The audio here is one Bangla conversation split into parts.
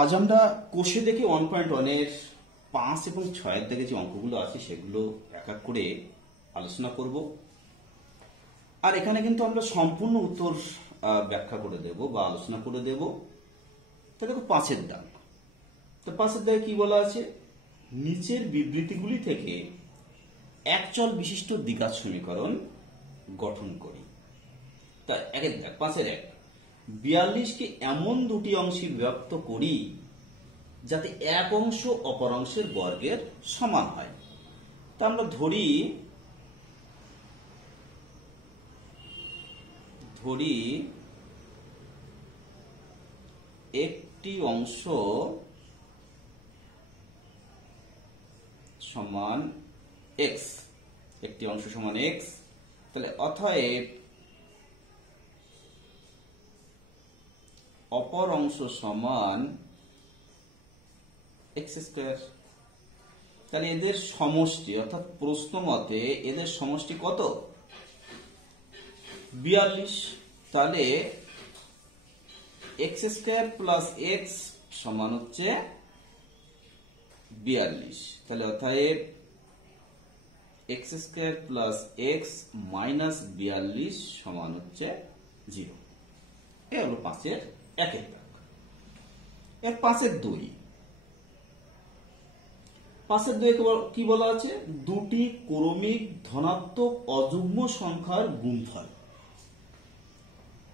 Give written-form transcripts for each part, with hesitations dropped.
আজ আমরা কোষে দেখে 1.1 এর 5 এবং 6 এর দিকে যে অঙ্কগুলো আছে সেগুলো এক এক করে আলোচনা করব। আর এখানে কিন্তু আমরা সম্পূর্ণ উত্তর ব্যাখ্যা করে দেব বা আলোচনা করে দেব। তা দেখো 5 এর দাগ। তো 5 এর দাগে কি বলা আছে? নিচের বিবৃতিগুলি থেকে একচল বিশিষ্ট দ্বিঘাত সমীকরণ গঠন করি। তা 1 এর দাগ 5 এর 1, 42কে এমন দুটি অংশে বিভক্ত করি যাতে এক অংশ অপর অংশের বর্গের সমান হয়। তা আমরা ধরি একটি অংশ সমান x, একটি অংশ সমান x। তাহলে অতএব অপর অংশ সমান x স্কয়ার। তাহলে এদের সমষ্টি অর্থাৎ প্রশ্ন মতে এদের সমষ্টি কত? 42। তাহলে x স্কয়ার প্লাস x সমান হচ্ছে 42। তাহলে অতএব x square plus x minus 42 সমান হচ্ছে 0। এ হলো 5 এর 1 এর দাগ। এর 5 এর 2, 5 এর 2 কি বলা আছে? দুটি ক্রমিক ধনাত্মক অযুগ্ম সংখ্যার গুণফল।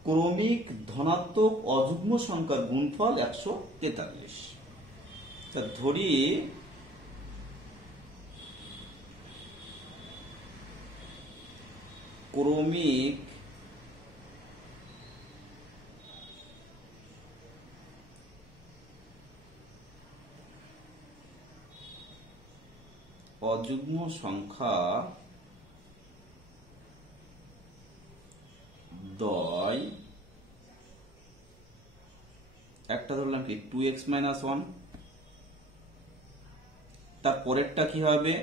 ক্রমিক ধনাত্মক অযুগ্ম সংখ্যার গুণফল 143। তা ধরি ক্রমিক অযুগ্ম সংখ্যা দ্বয়, একটা ধরলাম কি 2x - 1, তার পরেরটা কি হবে?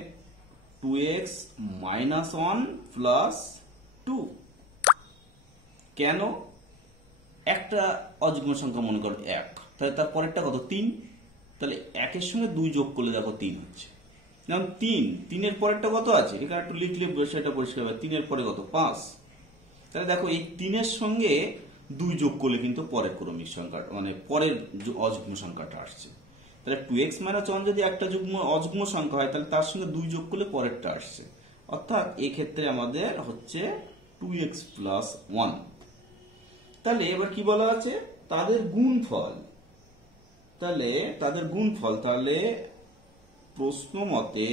2x - 1 plus 2। কেন? একটা অযুগ্ম সংখ্যা মনে করো 1, তাহলে তার পরেরটা কত? 3। তাহলে 1 এর সঙ্গে 2 যোগ করলে দেখো 3 হচ্ছে। যেমন 3 এর পরেরটা কত আছে? এখানে একটু লিখলে সেটা পরিষ্কার হবে। 3 এর পরে কত? 5। তাহলে দেখো এই 3 এর সঙ্গে 2 যোগ করলে কিন্তু পরের ক্রমিক সংখ্যা মানে পরের অযুগ্ম সংখ্যাটা আসছে। তাহলে 2x - 1 যদি একটা অযুগ্ম সংখ্যা হয় তাহলে তার সঙ্গে 2 যোগ করলে পরেরটা আসছে। অর্থাৎ এই ক্ষেত্রে আমাদের হচ্ছে 2x প্লাস 1। তাহলে এবার কি বলা আছে? তাদের গুণফল। তাহলে প্রশ্ন মতে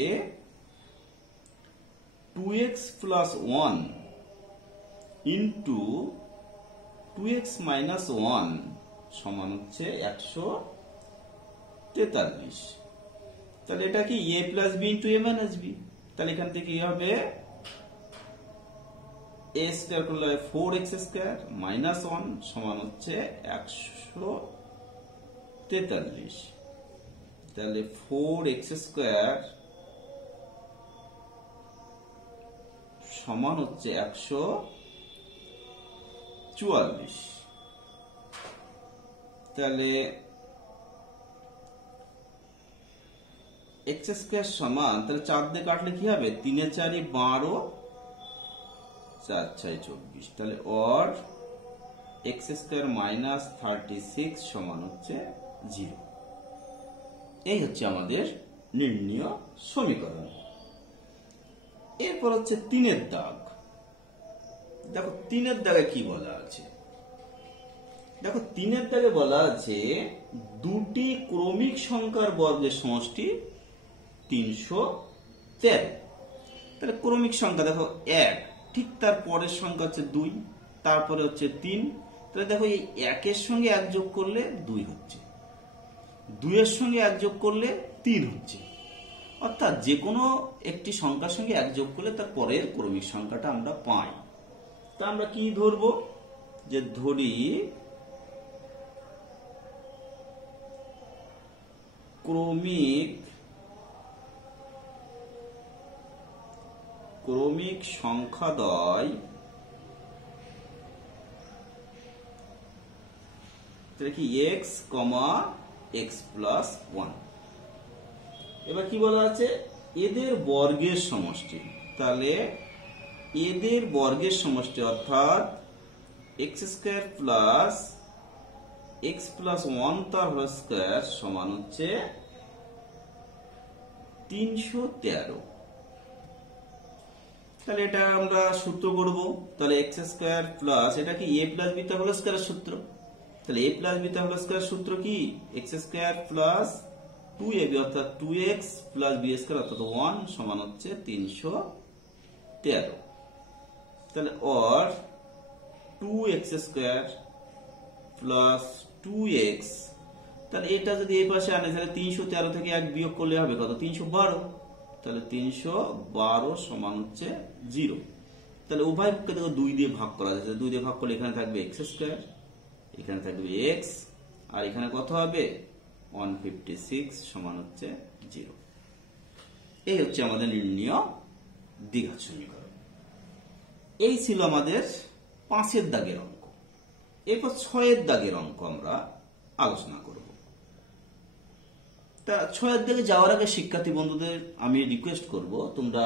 2x plus 1 into 2x minus 1 সমান হচ্ছে 143। তাহলে এটা কি a plus b into a minus b। তাহলে এখান থেকে কি হবে? a স্কয়ার করলে 4x স্কয়ার মাইনাস 1 সমান হচ্ছে 143। তাহলে 4x স্কয়ার সমান হচ্ছে 144। তাহলে x স্কয়ার সমান, তাহলে 4 দিয়ে কাটলে কি হবে? 3 এ 4 12, 4 6 24। তাহলে অর x স্কয়ার মাইনাস 36 সমান হচ্ছে 0। এই হচ্ছে আমাদের নির্ণয় সমীকরণ। এরপর হচ্ছে 3 এর দাগ। দেখো 3 এর দাগে কি বলা আছে? দেখো 3 এর দাগে বলা আছে দুটি ক্রমিক সংখ্যার বর্গের সমষ্টি 313। তাহলে ক্রমিক সংখ্যা দেখো 1, ঠিক তার পরের সংখ্যা হচ্ছে 2, তারপরে হচ্ছে 3। তাহলে দেখো এই 1 এর সঙ্গে 1 যোগ করলে 2 হচ্ছে, 2 এর সঙ্গে 1 যোগ করলে 3 হচ্ছে। অর্থাৎ যে কোনো একটি সংখ্যার সঙ্গে 1 যোগ করলে তার পরের ক্রমিক সংখ্যাটা আমরা পাই। তা আমরা কি ধরবো? যে ধরি ক্রমিক সংখ্যাদ্বয় তাহলে কি x, এক্স প্লাস ওয়ান। এবার কি বলা আছে, এদের বর্গের সমষ্টি। তাহলে এদের বর্গের সমষ্টি অর্থাৎ x square plus x plus one তার হোল স্কোয়ার সমান হচ্ছে 313। তাহলে এটা আমরা সূত্র করব। তাহলে এক্স স্কোয়ার প্লাস এটা কি এ প্লাস বি তার হোল স্কোয়ারের সূত্র। তাহলে এ প্লাস বি তার হোল স্কোয়ার সূত্র কি, এক্স স্কোয়ার প্লাস 2ab অর্থাৎ 2x প্লাস বি স্কোয়ার অর্থাৎ 1 সমান হচ্ছে 313। তাহলে or 2x square plus 2x, তাহলে এটা যদি এই পাশে আনে তাহলে 313 থেকে 1 বিয়োগ করলে হবে কত, 312। তাহলে 312 সমান হচ্ছে 0। তাহলে উভয় পক্ষে দেখো 2 দিয়ে ভাগ করা যাচ্ছে, 2 দিয়ে ভাগ করলে এখানে থাকবে এক্স স্কোয়ার, এখানে থাকবে এক্স, আর এখানে কত হবে 156 সমান হচ্ছে 0। এই হচ্ছে আমাদের নির্ণীয় দ্বিঘাত সমীকরণ। এই ছিল আমাদের 5 দাগের অঙ্ক। এরপর 6 দাগের অঙ্ক আমরা আলোচনা করব। তা 6 দাগে যাওয়ার আগে শিক্ষার্থী বন্ধুদের আমি রিকোয়েস্ট করব, তোমরা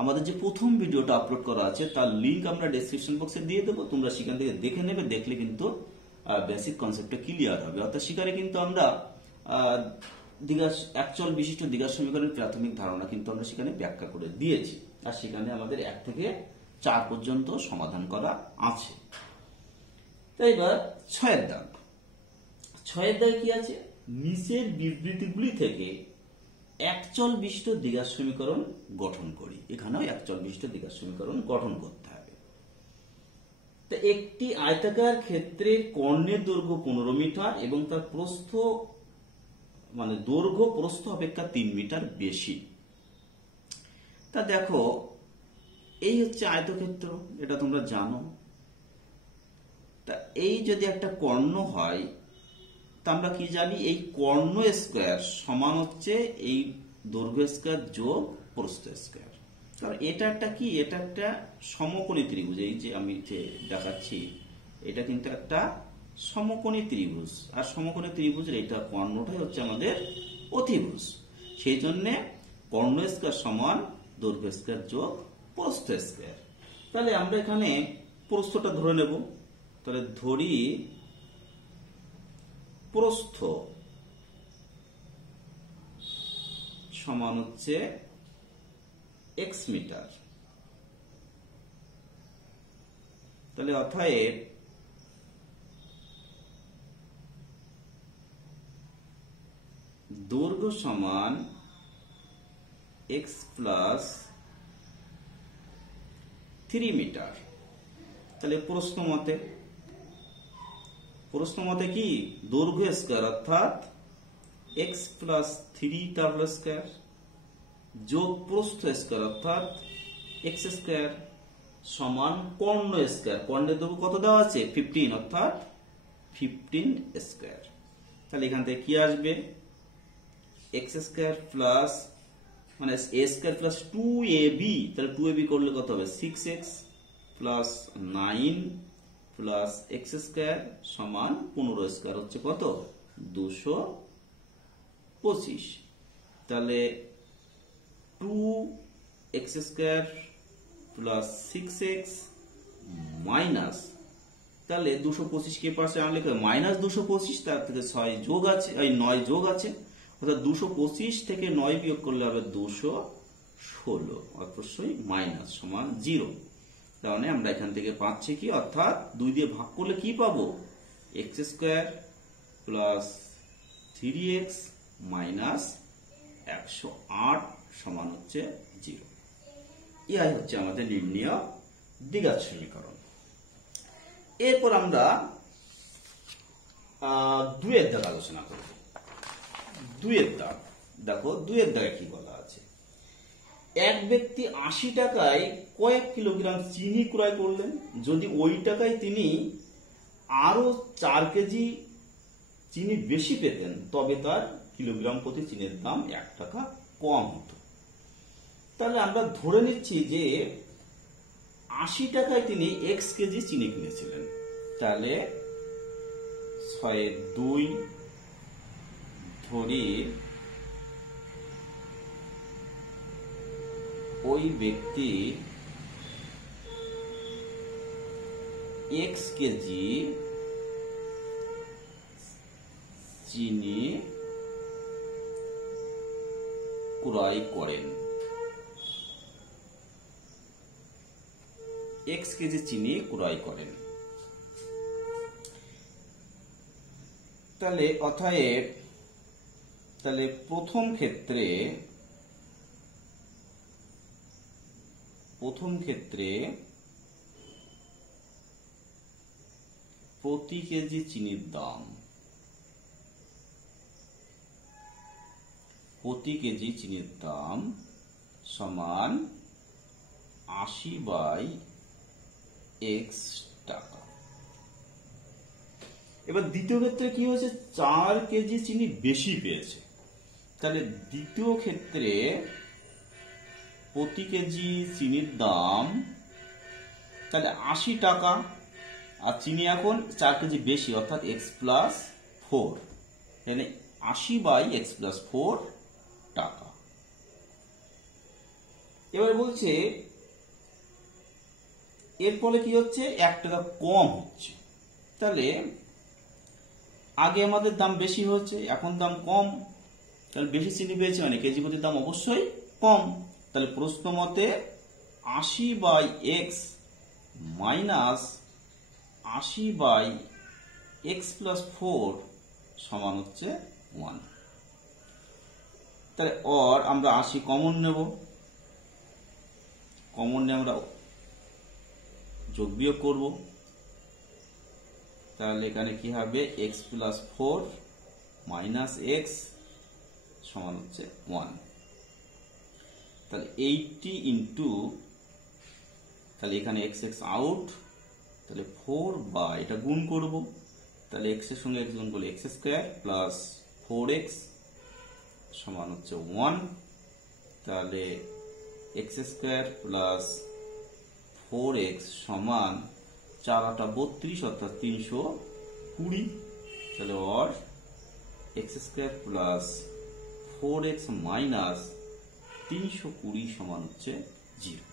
আমাদের যে প্রথম ভিডিওটা আপলোড করা আছে তার লিংক আমরা ডেসক্রিপশন বক্সে দিয়ে দেবো, তোমরা সেখান থেকে দেখে নেবে। দেখলে কিন্তু বেসিক কনসেপ্টটা ক্লিয়ার হবে। অর্থাৎ সেখানে কিন্তু আমরা একচল বিশিষ্ট দ্বিঘাত সমীকরণের প্রাথমিক ধারণা কিন্তু আমরা সেখানে ব্যাখ্যা করে দিয়েছি, আর সেখানে আমাদের 1 থেকে 4 পর্যন্ত সমাধান করা আছে। তাই এবার 6 দাগ। 6 দাগে কি আছে, নিচের বিবৃতিগুলি থেকে একচল বিশিষ্ট দ্বিঘাত সমীকরণ গঠন করি। এখানেও একচল বিশিষ্ট দ্বিঘাত সমীকরণ গঠন করতে হবে। তো একটি আয়তাকার ক্ষেত্রের কর্ণের দৈর্ঘ্য 15 মিটার এবং তার প্রস্থ মানে দৈর্ঘ্য প্রস্থ অপেক্ষা 3 মিটার বেশি। তা দেখো এই হচ্ছে আয়তক্ষেত্র, এটা তোমরা জানো। তা এই যদি একটা কর্ণ হয় তা আমরা কি জানি, এই কর্ণ স্কয়ার সমান হচ্ছে এই দৈর্ঘ্য স্কয়ার যোগ প্রস্থ স্কয়ার। কারণ এটা একটা কি, এটা একটা সমকোণী ত্রিভুজ। এই যে আমি যে দেখাচ্ছি এটা কিন্তু একটা সমকোণী ত্রিভুজ, আর সমকোণী ত্রিভুজের এটা কর্ণটাই হচ্ছে আমাদের অতিভুজ। সেই জন্য কর্ণ স্কয়ার সমান দৈর্ঘ্য স্কয়ার যোগ প্রস্থ স্কয়ার। তাহলে আমরা এখানে প্রস্থটা ধরে নেব। তাহলে ধরি প্রস্থ সমান হচ্ছে x মিটার। তাহলে অতএব দৈর্ঘ্য সমান x প্লাস 3 মিটার। তাহলে প্রশ্ন মতে কি দৈর্ঘ্য স্কয়ার অর্থাৎ x প্লাস 3 তার হোল স্কয়ার যোগ প্রস্থ স্কয়ার অর্থাৎ x স্কয়ার সমান কর্ণ স্কয়ার। কর্ণের দৈর্ঘ্য কত দেওয়া আছে 15 অর্থাৎ 15 স্কয়ার। তাহলে এখান থেকে কি আসবে, x স্কয়ার প্লাস মানে a স্কয়ার প্লাস 2ab। তাহলে 2ab করলে কত হবে 6x plus 9 plus x square সমান 15 স্কয়ার হচ্ছে কত 225। তাহলে 2x square plus 6x minus, তাহলে 225 কে পাশে আনলে মাইনাস 225, তার থেকে 6 যোগ আছে, এই 9 যোগ আছে, অর্থাৎ 225 থেকে 9 বিয়োগ করলে হবে 216, অবশ্যই মাইনাস সমান 0। তাহলে আমরা এখান থেকে পাচ্ছি কি, অর্থাৎ 2 দিয়ে ভাগ করলে কি পাবো x square plus 3x minus 108 সমান হচ্ছে 0। এই হচ্ছে আমাদের নির্ণীয় দ্বিঘাত সমীকরণ। এরপর আমরা 2 এর দাগ আলোচনা করব। 2 এর দাগ দেখো, 2 এর দাগে কি বলা আছে, এক ব্যক্তি 80 টাকায় কয়েক কিলোগ্রাম চিনি ক্রয় করলেন। যদি ওই টাকায় তিনি আরো 4 কেজি চিনি বেশি পেতেন তবে তার কিলোগ্রাম প্রতি চিনির দাম 1 টাকা কম হতো। তাহলে আমরা ধরে নিচ্ছি যে 80 টাকায় তিনি x কেজি চিনি কিনেছিলেন। তাহলে 6 2 ধরি ওই ব্যক্তি x কেজি চিনি ক্রয় করেন। x কেজি চিনি ক্রয় করেন। তাহলে অতএব তাহলে প্রথম ক্ষেত্রে প্রতি কেজি চিনির দাম সমান 80/x টাকা। এবার দ্বিতীয় ক্ষেত্রে কি হয়েছে, 4 কেজি চিনি বেশি পেয়েছে। তাহলে দ্বিতীয় ক্ষেত্রে প্রতি কেজি চিনির দাম তাহলে 80 টাকা, আর চিনি এখন 4 কেজি বেশি অর্থাৎ x+4, তাহলে 80/x+4 টাকা। এবার বলছে এর ফলে কি হচ্ছে, 1 টাকা কম হচ্ছে। তাহলে আগে আমাদের দাম বেশি হচ্ছে, এখন দাম কম, তাহলে বেশি চিনি পেয়েছে মানে কেজি প্রতি দাম অবশ্যই কম। তাহলে প্রশ্ন মতে 80/x মাইনাস 80/x+4 সমান হচ্ছে 1। তাহলে আমরা 80 কমন নেব, কমন নিয়ে আমরা যোগ বিয়োগ করব। তাহলে এখানে কি হবে, x+4 মাইনাস x সমান হচ্ছে 1। তাহলে 80 ইন্টু, তাহলে এখানে x আউট, তাহলে 4 বা এটা গুণ করব, তাহলে x এর সঙ্গে x গুণ করলে x² প্লাস 4x সমান হচ্ছে 1। তাহলে x² প্লাস 4x সমান 4 × 32 অর্থাৎ 320। তাহলে x² প্লাস 4x মাইনাস 320 সমান হচ্ছে 0।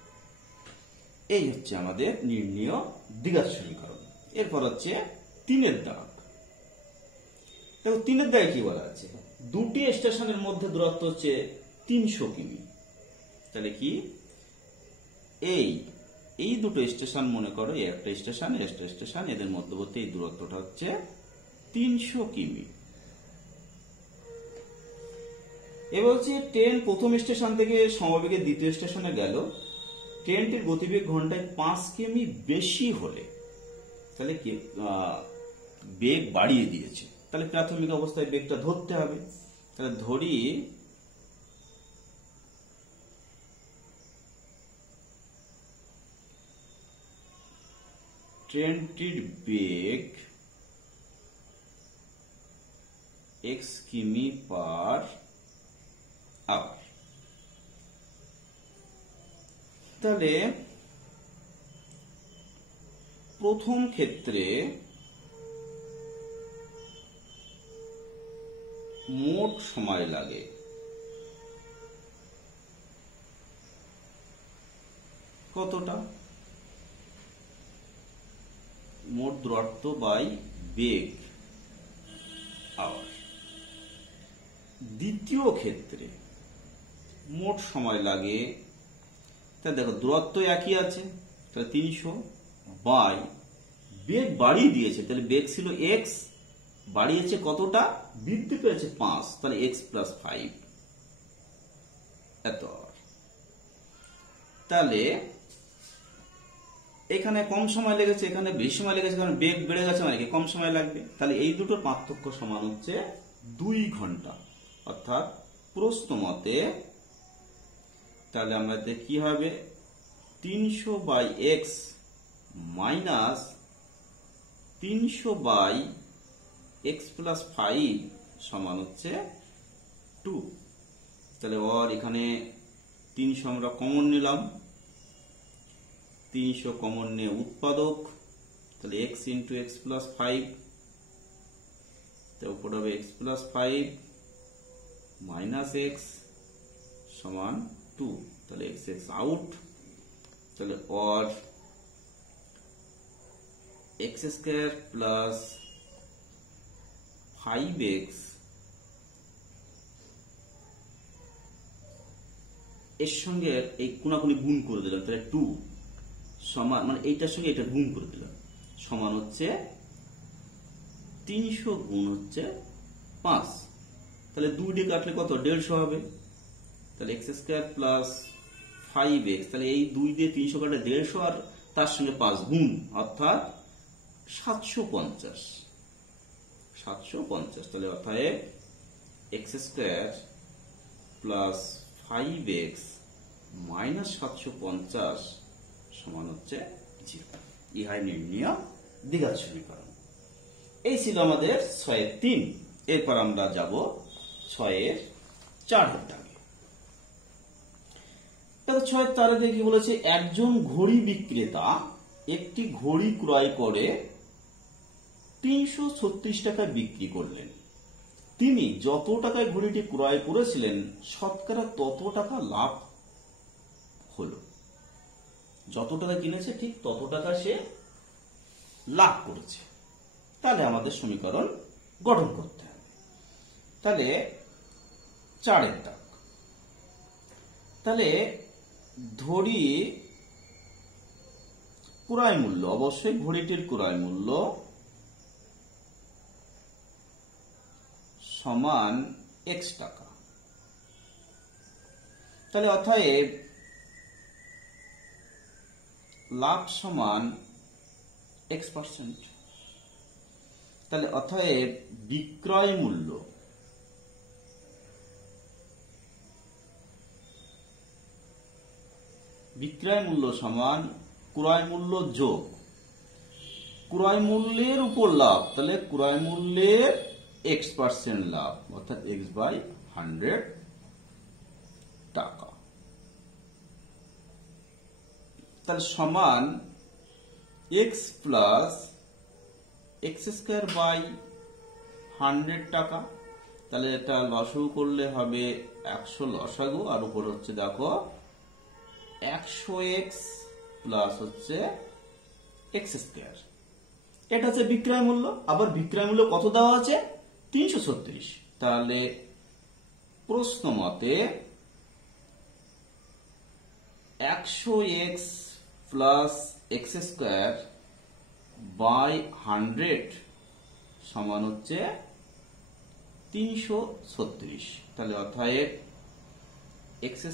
এই হচ্ছে আমাদের নির্ণেয় দ্বিঘাত সমীকরণ। এরপর হচ্ছে 3-এর দাগ। দেখো 3-এর দাগে কি বলা আছে, দুটি স্টেশনের মধ্যে দূরত্ব হচ্ছে 300 কিমি। তাহলে কি এই দুটো স্টেশন মনে করো, একটা স্টেশন একটা স্টেশন, এদের মধ্যবর্তী এই দূরত্বটা হচ্ছে 300 কিমি। এবার হচ্ছে ট্রেন প্রথম স্টেশন থেকে সমবেগে দ্বিতীয় স্টেশনে গেল, ট্রেনটির গতিবেগ ঘন্টায় 5 কিমি বেশি হলে, তাহলে বেগ বাড়িয়ে দিয়েছে, তাহলে প্রাথমিক অবস্থায় বেগটা ধরতে হবে। তাহলে ধরি ট্রেনটির বেগ x কিমি পার আওয়ার। তাহলে প্রথম ক্ষেত্রে মোট সময় লাগে কতটা, মোট দূরত্ব বাই বেগ আওয়ার। দ্বিতীয় ক্ষেত্রে মোট সময় লাগে, তাহলে দেখো দূরত্ব একই আছে, তাহলে 300 বাই বেগ বাড়িয়ে দিয়েছে, তাহলে বেগ ছিল x, বাড়িয়েছে কতটা, বৃদ্ধি পেয়েছে 5, তাহলে x+5 এত। তাহলে এখানে কম সময় লেগেছে, এখানে বেশি সময় লেগেছে, কারণ বেগ বেড়ে গেছে মানে কম সময় লাগবে। তাহলে এই দুটোর পার্থক্য সমান হচ্ছে 2 ঘন্টা। অর্থাৎ প্রশ্ন মতে তাহলে আমাদের কি হবে, 300/x মাইনাস 300/x+5 সমান হচ্ছে 2। তাহলে এখানে 300 আমরা কমন নিলাম, 300 কমন নিয়ে উৎপাদক, তাহলে x × x+5, তার উপর হবে x+5 মাইনাস এক্স সমান 2, তাহলে এক্স এক্স আউট, তাহলে or x square plus 5x এর সঙ্গে এই কোনাকুনি গুণ করে দিলাম, তাহলে 2 সমান, মানে এইটার সঙ্গে এটা গুণ করে দিলাম, সমান হচ্ছে 300 গুণ হচ্ছে 5, তাহলে 2 দিয়ে কাটলে কত 150 হবে, তাহলে এক্স স্কোয়ার প্লাস 5x, তাহলে এই 2 দিয়ে 300 কাটে 150 আর তার সঙ্গে 5 গুণ অর্থাৎ 750, তাহলে অর্থাৎ x square plus 5x minus 750 সমান হচ্ছে 0। ইহাই নির্ণয় দ্বিঘাত সমীকরণ। এই ছিল আমাদের 6-এর 3। এরপর আমরা যাব 6-এর 4-এর দাগে। 6-এর 4-এ কি বলেছে, একজন ঘড়ি বিক্রেতা একটি ঘড়ি ক্রয় করে 336 টাকায় বিক্রি করলেন। তিনি যত টাকায় ঘড়িটি ক্রয় করেছিলেন শতকরা তত টাকা লাভ হলো। যত টাকা কিনেছে ঠিক তত টাকা সে লাভ করেছে। তাহলে আমাদের সমীকরণ গঠন করতে হবে। তাহলে 4-এর দাগ, তাহলে ধরি ক্রয় মূল্য, অবশ্যই ঘড়িটির ক্রয় মূল্য সমান এক্স টাকা। তাহলে অতএব লাভ সমান x%। তাহলে অতএব বিক্রয় মূল্য সমান ক্রয় মূল্য যোগ ক্রয় মূল্যের উপর লাভ, তাহলে ক্রয় মূল্যের x% লাভ অর্থাৎ x/100 টাকা। তাহলে সমান x প্লাস x² টাকা। তাহলে এটা লসাগু করলে হবে 100 লসাগু, আর উপর হচ্ছে দেখো 100x প্লাস হচ্ছে x²। এটা হচ্ছে বিক্রয় মূল্য। আবার বিক্রয় মূল্য কত দেওয়া আছে, 336। তাহলে প্রশ্ন মতে 100x প্লাস x²/100 সমান হচ্ছে 336। তাহলে অতএব x²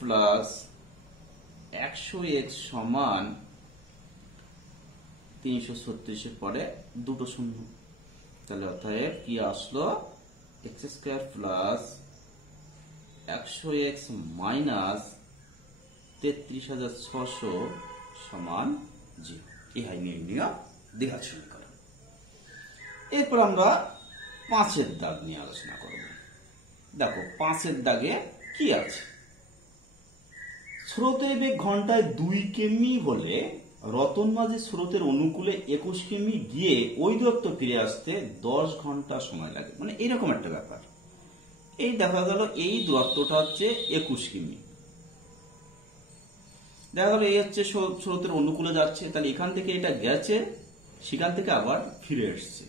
প্লাস 100x সমান 336 পরে দুটো শূন্য, তাহলে অতএব কি আসলো, x² প্লাস 100x মাইনাস 33,600 সমান 0। ইহাই নির্ণয় দ্বিঘাত সমীকরণ। এরপর আমরা 5-এর দাগ নিয়ে আলোচনা করব। দেখো 5-এর দাগে কি আছে, স্রোতের বেগ ঘন্টায় 2 কিমি হলে রতন মাঝি স্রোতের অনুকূলে 21 কিমি গিয়ে ওই দূরত্ব ফিরে আসতে 10 ঘন্টা সময় লাগে। মানে এরকম একটা ব্যাপার। এই দেখা গেল এই দূরত্বটা হচ্ছে 21 কিমি, দেখা গেল এই হচ্ছে স্রোতের অনুকূলে যাচ্ছে, তাহলে এখান থেকে এটা গেছে, সেখান থেকে আবার ফিরে এসছে,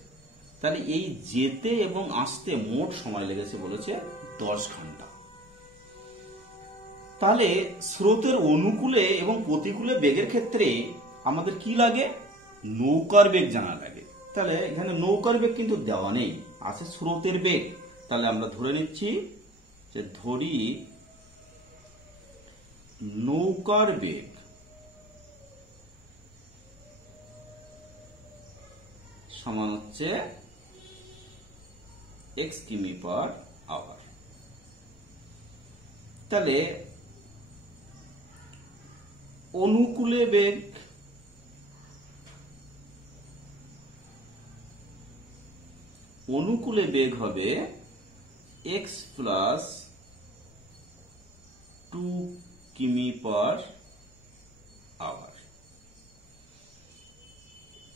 তাহলে এই যেতে এবং আসতে মোট সময় লেগেছে বলেছে 10 ঘন্টা। তাহলে স্রোতের অনুকূলে এবং প্রতিকূলে বেগের ক্ষেত্রে আমাদের কি লাগে, নৌকার বেগ জানা লাগে। তাহলে এখানে নৌকার বেগ কিন্তু দেওয়া নেই, আছে স্রোতের বেগ। তাহলে আমরা ধরে নিচ্ছি যে ধরি নৌকার বেগ সমান হচ্ছে x কিমি/আওয়ার। তাহলে অনুকূলে বেগ হবে x প্লাস 2 কিমি/আওয়ার।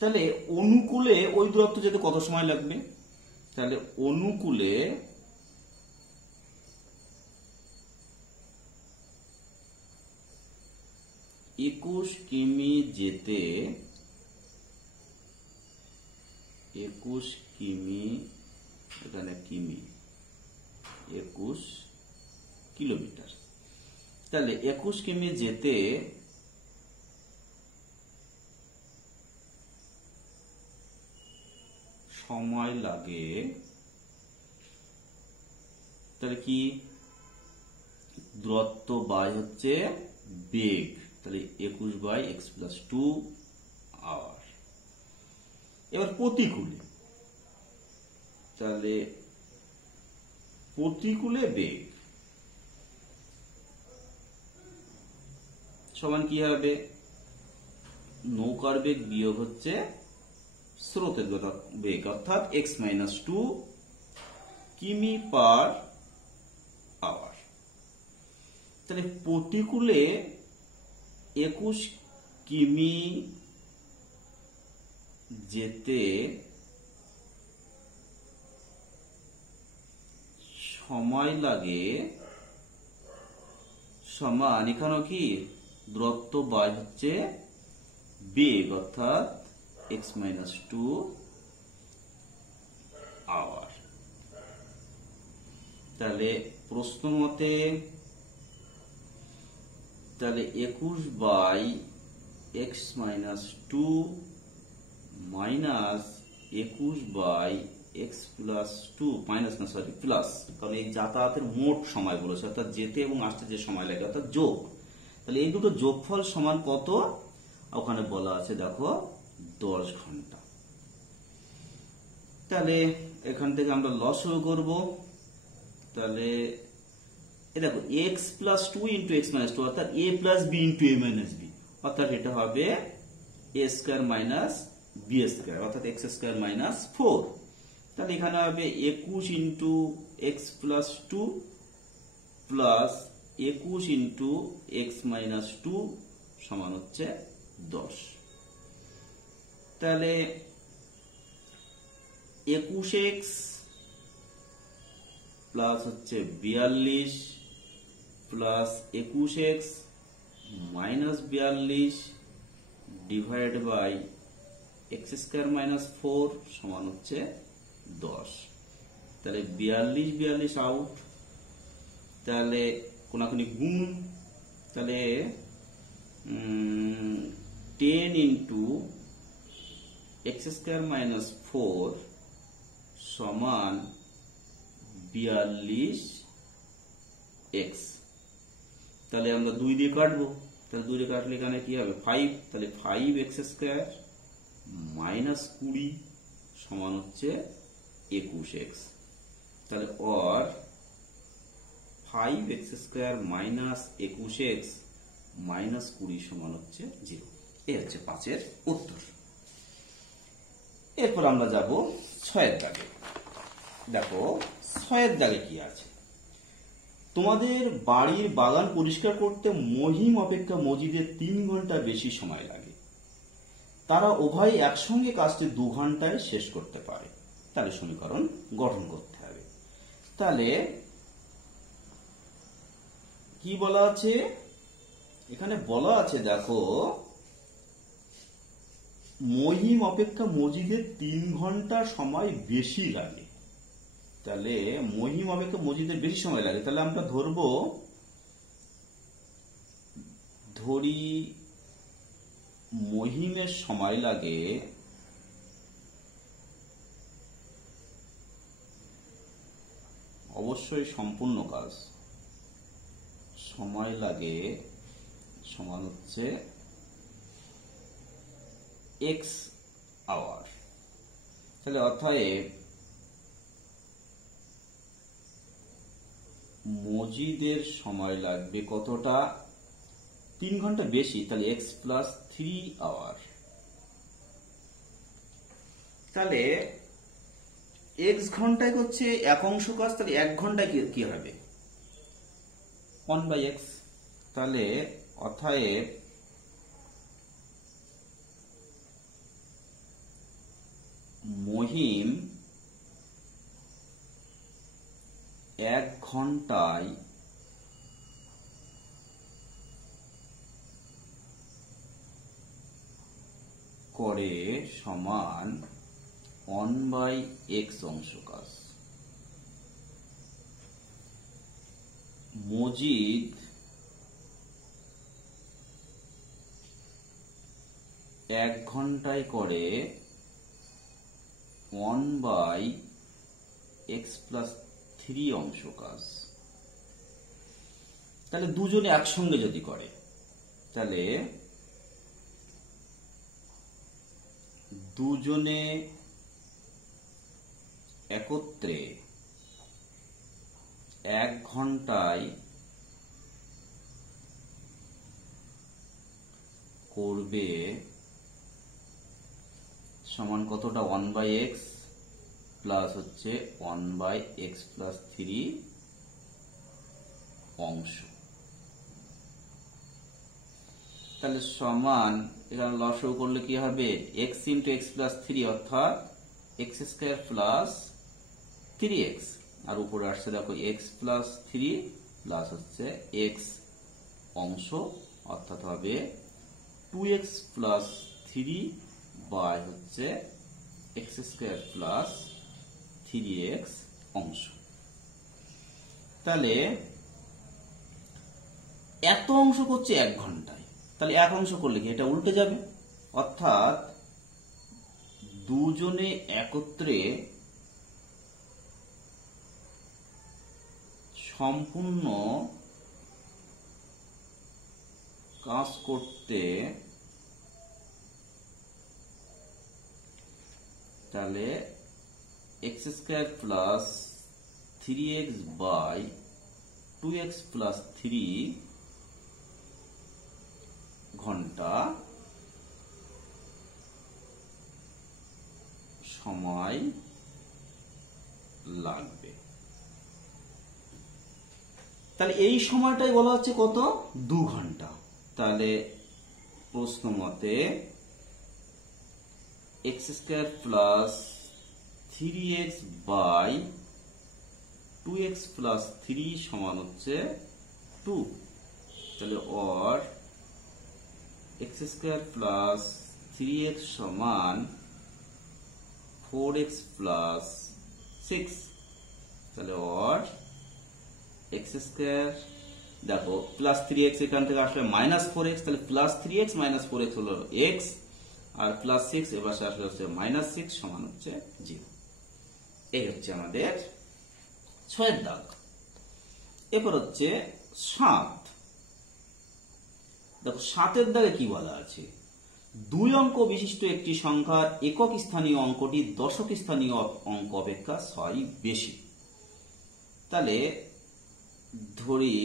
তাহলে অনুকূলে ওই দূরত্ব যেতে কত সময় লাগবে, তাহলে অনুকূলে 21 কিমি যেতে 21 কিমি, এখানে কিমি 21 কিলোমিটার। তাহলে 21 কিমি যেতে সময় লাগে, তাহলে কি দূরত্ব বাই হচ্ছে বেগ, তাহলে 21/x+2 আওয়ার। এবার প্রতিকূলে, তাহলে প্রতিকূলে বেগ সমান কি হবে, নৌকার বেগ বিয়োগ হচ্ছে স্রোতের বেগ, অর্থাৎ x-2 কিমি পার আওয়ার। তাহলে প্রতিকূলে 21 কিমি যেতে সময় লাগে সমান, এখানেও কি দূরত্ব বাই হচ্ছে বেগ, অর্থাৎ x-2 আওয়ার। তাহলে প্রশ্ন মতে তাহলে 21/x-2 মাইনাস 21/x+2 মাইনাস না সরি প্লাস, কারণ এই যাতায়াতের মোট সময় বলেছে, অর্থাৎ যেতে এবং আসতে যে সময় লাগে, অর্থাৎ যোগ। তাহলে এই দুটো যোগফল সমান কত, ওখানে বলা আছে দেখো 10 ঘন্টা। তাহলে এখান থেকে আমরা লসও করব, তাহলে দেখো x+2 × x-2 অর্থাৎ a + b × a - b, অর্থাৎ এটা হবে a² - b² অর্থাৎ x² - 4। তাহলে এখানে হবে 21 × x+2 প্লাস 21 × x-2 সমান হচ্ছে 10। তাহলে 21x প্লাস হচ্ছে 42 plus 21x minus 42 divide by x² - 4 সমান হচ্ছে 10। তাহলে 42 আউট, তাহলে কোনাকুনি গুণ, তাহলে 10 × x² - 4 সমান 42x। তাহলে আমরা 2 দিয়ে কাটবো, তাহলে 2 দিয়ে কাটলে এখানে কি হবে 5, তাহলে 5x² - 20 সমান হচ্ছে 21x। তাহলে অর 5x² - 21x - 20 সমান হচ্ছে 0। এই হচ্ছে 5-এর উত্তর। এরপর আমরা যাব 6-এর দাগে। দেখো 6-এর দাগে কি আছে, তোমাদের বাড়ির বাগান পরিষ্কার করতে মহিম অপেক্ষা মজিদের 3 ঘন্টা বেশি সময় লাগে, তারা উভয় একসঙ্গে কাজটি 2 ঘন্টায় শেষ করতে পারে। তাহলে সমীকরণ গঠন করতে হবে। তাহলে কি বলা আছে, এখানে বলা আছে দেখো মহিম অপেক্ষা মজিদের 3 ঘন্টা সময় বেশি লাগে। তাহলে মহিম অপেক্ষা মজিদের বেশি সময় লাগে, তাহলে আমরা ধরি মহিমের সময় লাগে অবশ্যই সম্পূর্ণ কাজ সময় লাগে সমান হচ্ছে x আওয়ার। তাহলে অতএব মজিদের সময় লাগবে কতটা, 3 ঘন্টা বেশি, তাহলে x + 3 আওয়ার। তাহলে x ঘন্টায় হচ্ছে 1 অংশ কাজ, তাহলে 1 ঘন্টায় কি হবে 1/x। তাহলে অতএব মহিম 1 ঘন্টায় করে সমান 1/x অংশ কাজ। মজিদ 1 ঘন্টায় করে 1/x+3 অংশ কাজ। তাহলে দুজনে একসঙ্গে যদি করে, তাহলে দুজনে একত্রে 1 ঘন্টায় করবে সমান কতটা 1/x প্লাস হচ্ছে 1/x+3 অংশ। তাহলে সমান এখানে লসাগু করলে কি হবে, x × x+3 অর্থাৎ x² + 3x, আর উপরে আসছে দেখো x+3 প্লাস হচ্ছে x অংশ অর্থাৎ হবে 2x+3 বাই হচ্ছে x² + 3x অংশ। তাহলে এত অংশ করছে 1 ঘন্টায়, তাহলে 1 অংশ করলে কি এটা উল্টে যাবে, অর্থাৎ দুজনে একত্রে সম্পূর্ণ কাজ করতে, তাহলে x² + 3x বাই 2x+3 ঘন্টা সময় লাগবে। তাহলে এই সময়টাই বলা হচ্ছে কত, 2 ঘন্টা। তাহলে প্রশ্ন মতে x² + 3x বাই 2x+3 সমান হচ্ছে 2। তাহলে অর x² + 3x সমান 4x + 6। তাহলে অর x² দেখো +3x এখান থেকে আসলে -4x, তাহলে +3x - 4x হলো x, আর +6 এবার আসলে হচ্ছে -6 সমান হচ্ছে 0। এই হচ্ছে আমাদের 6 দাগ। এরপর হচ্ছে 7। দেখো 7 দাগে কি বলা আছে, 2 অঙ্ক বিশিষ্ট একটি সংখ্যার একক স্থানীয় অঙ্কটি দশক স্থানীয় অঙ্ক অপেক্ষা 6 বেশি। তাহলে ধরি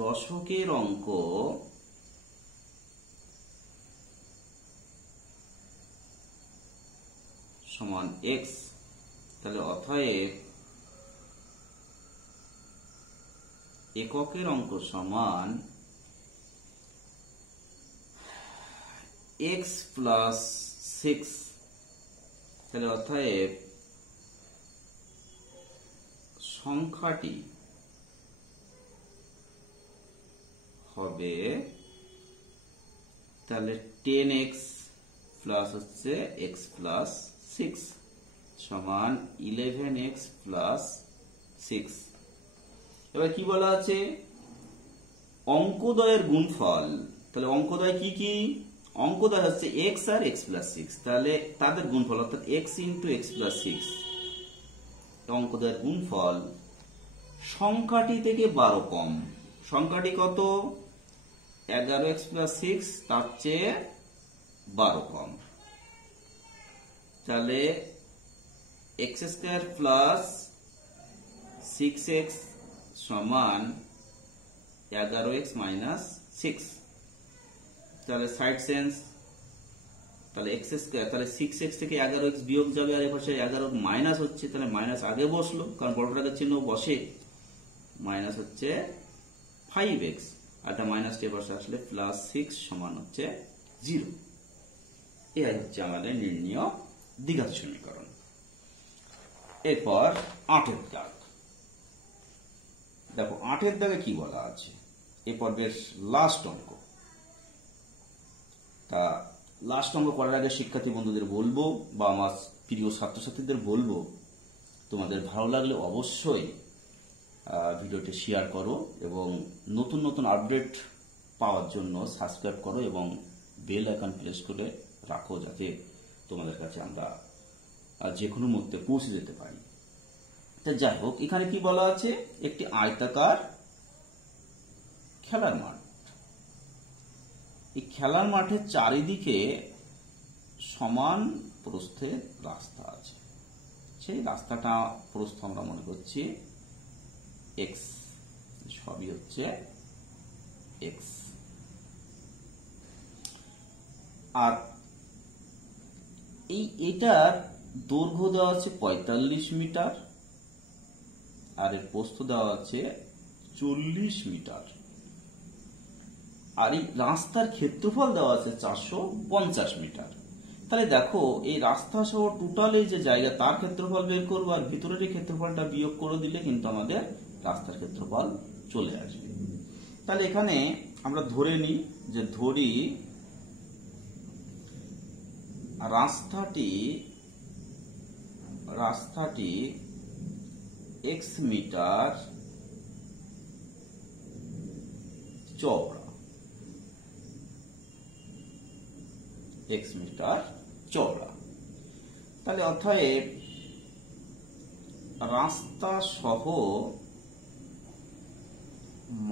দশকের অঙ্ক সমান x, তাহলে অতএব এককের অঙ্ক সমান x + 6। তাহলে অতএব সংখ্যাটি হবে তাহলে 10x প্লাস হচ্ছে x + 6 সমান 11x + 6। এবার কি বলা আছে, অঙ্কদ্বয়ের গুণফল। তাহলে অঙ্কদ্বয় কি কি, অঙ্কদ্বয় হচ্ছে x আর x + 6, তাহলে তাদের গুণফল অর্থাৎ x × x + 6 অঙ্কদ্বয়ের গুণফল সংখ্যাটি থেকে 12 কম। সংখ্যাটি কত, 11x + 6, তার চেয়ে 12 কম। তাহলে x² + 6x সমান 11x - 6। তাহলে সাইড সেন্স, তাহলে x², তাহলে 6x থেকে 11x বিয়োগ যাবে, আর এপাশে 11 মাইনাস হচ্ছে, তাহলে মাইনাস আগে বসলো কারণ বড়টাকে চিহ্ন বসে, মাইনাস হচ্ছে 5x, আর এটা মাইনাসটা এপাশে আসলে +6 সমান হচ্ছে 0। এই হচ্ছে আমাদের নির্ণয় দ্বিঘাত সমীকরণ। এরপর 8 দাগ। দেখো 8 দাগে কি বলা আছে, এই পর্বের লাস্ট অঙ্ক। তা লাস্ট অঙ্ক করার আগে শিক্ষার্থী বন্ধুদের বলবো বা আমার প্রিয় ছাত্রছাত্রীদের বলবো, তোমাদের ভালো লাগলে অবশ্যই ভিডিওটি শেয়ার করো এবং নতুন নতুন আপডেট পাওয়ার জন্য সাবস্ক্রাইব করো এবং বেল আইকন প্রেস করে রাখো, যাতে তোমাদের কাছে আমরা যে কোনো মুহূর্তে পৌঁছে যেতে পারি। তা যাই হোক, এখানে কি বলা আছে, একটি আয়তাকার খেলার মাঠ। এই খেলার মাঠের চারিদিকে সমান প্রস্থের রাস্তা আছে। সেই রাস্তাটা প্রস্থ আমরা মনে করছি এক্স, সবই হচ্ছে এক্স। আর এটার দৈর্ঘ্য দেওয়া আছে 45 মিটার আর এর প্রস্থ দেওয়া আছে 40 মিটার। আর এই রাস্তার ক্ষেত্রফল দেওয়া আছে 450 মিটার। তাহলে দেখো, এই রাস্তা সহ টোটাল এই যে জায়গা তার ক্ষেত্রফল বের করবো, আর ভিতরের এই ক্ষেত্রফলটা বিয়োগ করে দিলে কিন্তু আমাদের রাস্তার ক্ষেত্রফল চলে আসবে। তাহলে এখানে আমরা ধরে নিই যে রাস্তাটি এক্স মিটার চওড়া, এক্স মিটার চওড়া। তাহলে অতএব রাস্তা সহ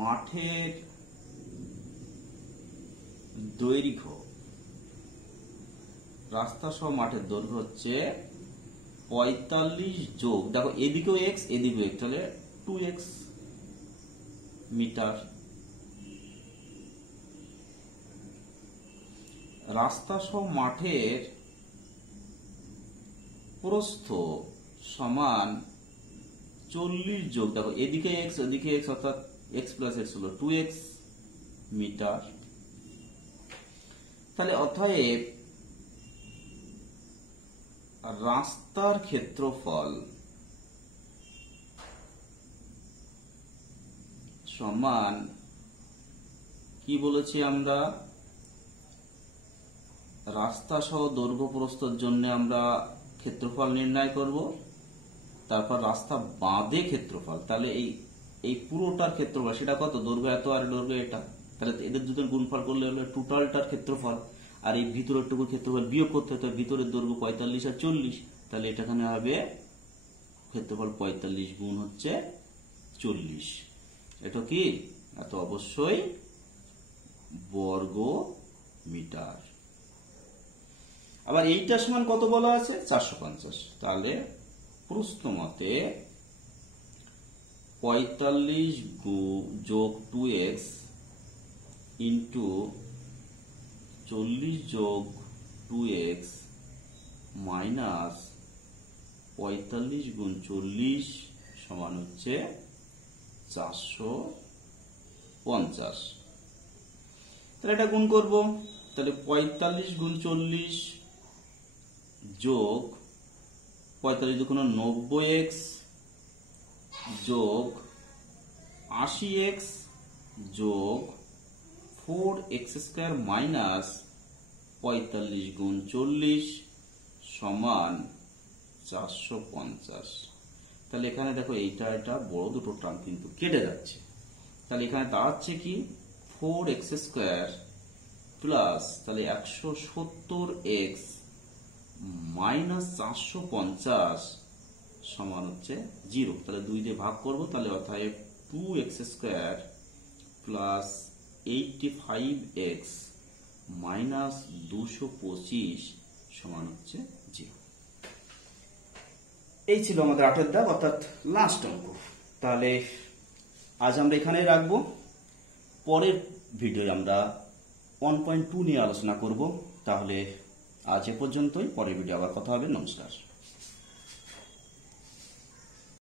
মাঠের দৈর্ঘ্য, রাস্তা সহ মাঠের দৈর্ঘ্য হচ্ছে 45 যোগ, দেখো এদিকেও এক্স এদিকেও এক্স, তাহলে 2x মিটার। রাস্তা সহ মাঠের প্রস্থ সমান 40 যোগ, দেখো এদিকে এক্স ওদিকে এক্স, অর্থাৎ এক্স প্লাস এক্স হলো 2x মিটার। তাহলে অতএব রাস্তার ক্ষেত্রফল সমান কি বলেছি আমরা, রাস্তা সহ দৈর্ঘ্য প্রস্থের জন্য আমরা ক্ষেত্রফল নির্ণয় করব, তারপর রাস্তা বাঁধে ক্ষেত্রফল। তাহলে এই পুরোটার ক্ষেত্রফল সেটা কত, দৈর্ঘ্য এত আর দৈর্ঘ্য এটা, তাহলে এদের দুটোর গুণফল করলে হলো টোটালটার ক্ষেত্রফল। আর এই ভিতরের টুকু ক্ষেত্রফল বিয়োগ করতে হতো, ভিতরের দৈর্ঘ্য 45 আর 40, তাহলে এটা এখানে হবে ক্ষেত্রফল 45 গুণ হচ্ছে 40। এটা কি, এত অবশ্যই বর্গ মিটার। আবার এইটা সমান কত বলা আছে, 450। তাহলে প্রশ্ন মতে 45 যোগ 2x ইন্টু 40 যোগ 2x মাইনাস 45 গুণ 40 সমান হচ্ছে 450। তাহলে এটা গুণ করব, তাহলে 45 গুণ 40 যোগ 45 দুগুণ 90x যোগ 80x যোগ 4x স্কয়ার মাইনাস 45 গুণ 40 সমান 450। তাহলে এখানে দেখো এটা বড় দুটো টার্ম কিন্তু কেটে যাচ্ছে। তাহলে এখানে দাঁড়াচ্ছে কি, 4x স্কয়ার প্লাস তাহলে 170x মাইনাস 450 সমান হচ্ছে 0। তাহলে 2 দিয়ে ভাগ করব, তাহলে অতএব 2x square plus 85x minus 225 সমান হচ্ছে 0। এই ছিল আমাদের 8 দাগ, অর্থাৎ লাস্ট অঙ্ক। তাহলে আজ আমরা এখানেই রাখবো। পরের ভিডিওয় আমরা 1.2 নিয়ে আলোচনা করব। তাহলে আজ এ পর্যন্তই, পরের ভিডিও আবার কথা হবে। নমস্কার।